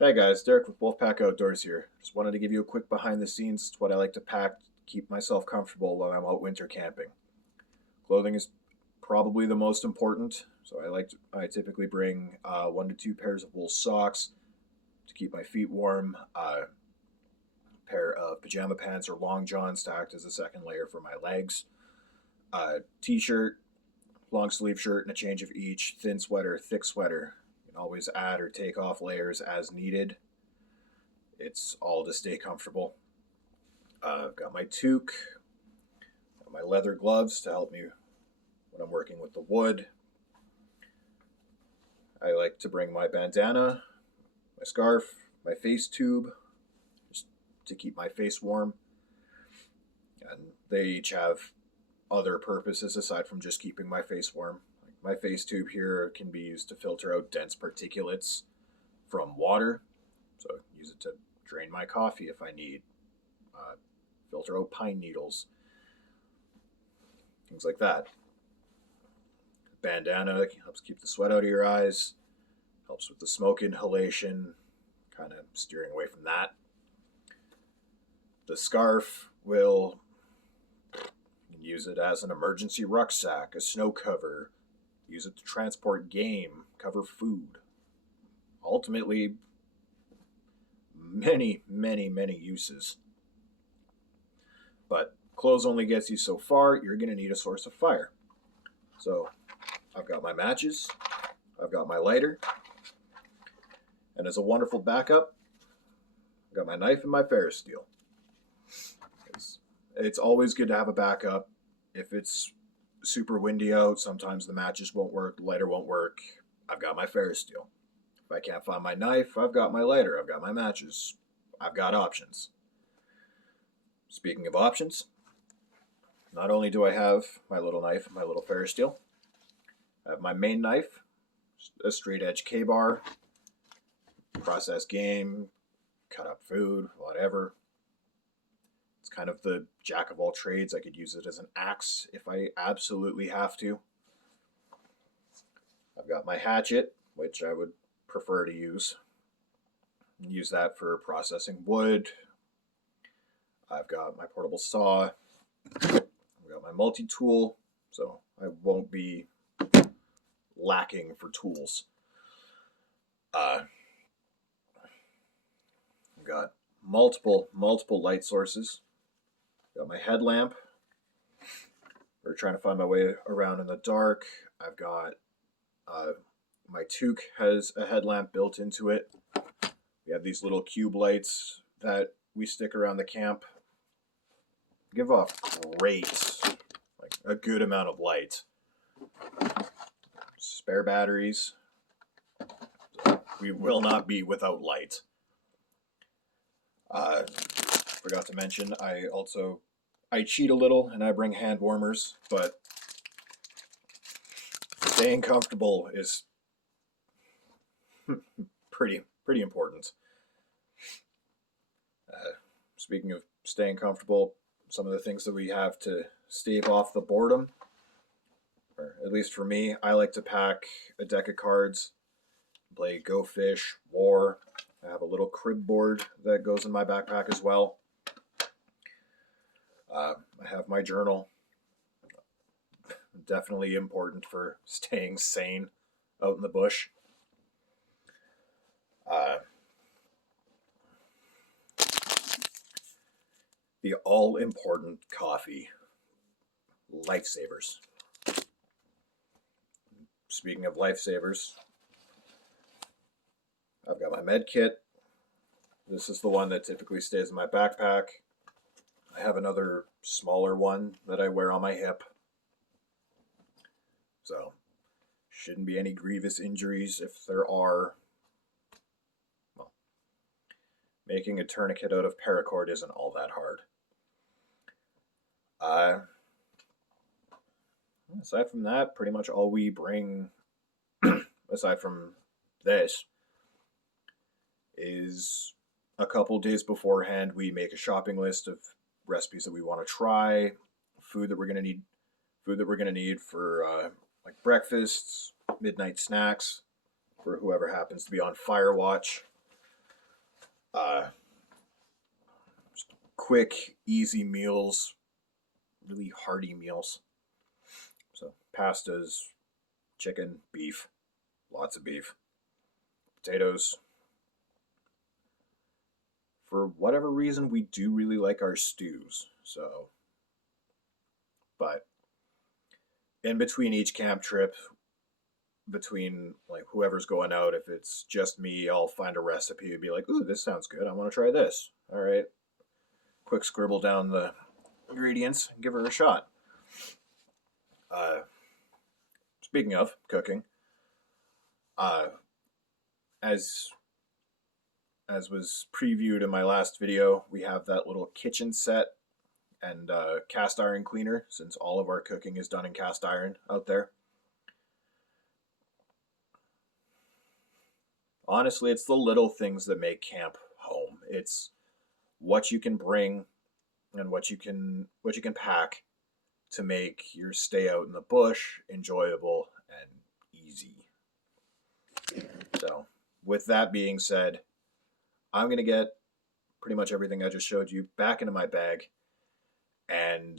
Hey guys, Derek with Wolfpack Outdoors here. Just wanted to give you a quick behind the scenes. It's what I like to pack to keep myself comfortable while I'm out winter camping. Clothing is probably the most important, so I typically bring 1 to 2 pairs of wool socks to keep my feet warm, a pair of pajama pants or long johns to act as a second layer for my legs, a t-shirt, long sleeve shirt, and a change of each, thin sweater, thick sweater. You can always add or take off layers as needed. It's all to stay comfortable. I've got my toque, got my leather gloves to help me when I'm working with the wood. I like to bring my bandana, my scarf, my face tube, just to keep my face warm. And they each have other purposes aside from just keeping my face warm. Like my face tube here can be used to filter out dense particulates from water, so use it to drain my coffee if I need, uh, filter out pine needles, things like that. Bandana helps keep the sweat out of your eyes, helps with the smoke inhalation, kind of steering away from that. The scarf will use it as an emergency rucksack, a snow cover, use it to transport game, cover food. Ultimately, many uses. But clothes only gets you so far. You're going to need a source of fire. So I've got my matches, I've got my lighter, and as a wonderful backup, I've got my knife and my Ferris steel. It's always good to have a backup. If it's super windy out, sometimes the matches won't work, the lighter won't work. I've got my Ferris steel. If I can't find my knife, I've got my lighter, I've got my matches. I've got options. Speaking of options, not only do I have my little knife and my little Ferris steel, I have my main knife, a straight edge K-bar, process game, cut up food, whatever. It's kind of the jack of all trades. I could use it as an axe if I absolutely have to. I've got my hatchet, which I would prefer to use. Use that for processing wood. I've got my portable saw. I've got my multi-tool, so I won't be lacking for tools. I've got multiple light sources. Got my headlamp. We're trying to find my way around in the dark. I've got my toque has a headlamp built into it. We have these little cube lights that we stick around the camp. Give off great, like a good amount of light. Spare batteries. We will not be without light. Forgot to mention, I cheat a little and I bring hand warmers, but staying comfortable is pretty important. Speaking of staying comfortable, some of the things that we have to stave off the boredom, or at least for me, I like to pack a deck of cards, play Go Fish, War. I have a little crib board that goes in my backpack as well. I have my journal. Definitely important for staying sane out in the bush. Uh, the all important coffee, lifesavers. Speaking of lifesavers, I've got my med kit. This is the one that typically stays in my backpack. I have another smaller one that I wear on my hip. So, shouldn't be any grievous injuries. If there are, well, making a tourniquet out of paracord isn't all that hard. Uh, Aside from that, pretty much all we bring, aside from this, is a couple days beforehand we make a shopping list of recipes that we want to try, food that we're gonna need, food that we're gonna need for like breakfasts, midnight snacks for whoever happens to be on fire watch. Just quick, easy meals, really hearty meals. So pastas, chicken, beef, lots of beef, potatoes. For whatever reason, we do really like our stews. So, but in between each camp trip, between like whoever's going out, if it's just me, I'll find a recipe and be like, "Ooh, this sounds good. I want to try this." All right, quick scribble down the ingredients and give her a shot. Uh, Speaking of cooking, uh, as was previewed in my last video, we have that little kitchen set and cast iron cleaner, since all of our cooking is done in cast iron out there. Honestly, it's the little things that make camp home. It's what you can bring and what you can pack to make your stay out in the bush enjoyable and easy. So, with that being said, I'm going to get pretty much everything I just showed you back into my bag, and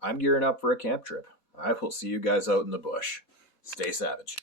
I'm gearing up for a camp trip. I will see you guys out in the bush. Stay savage.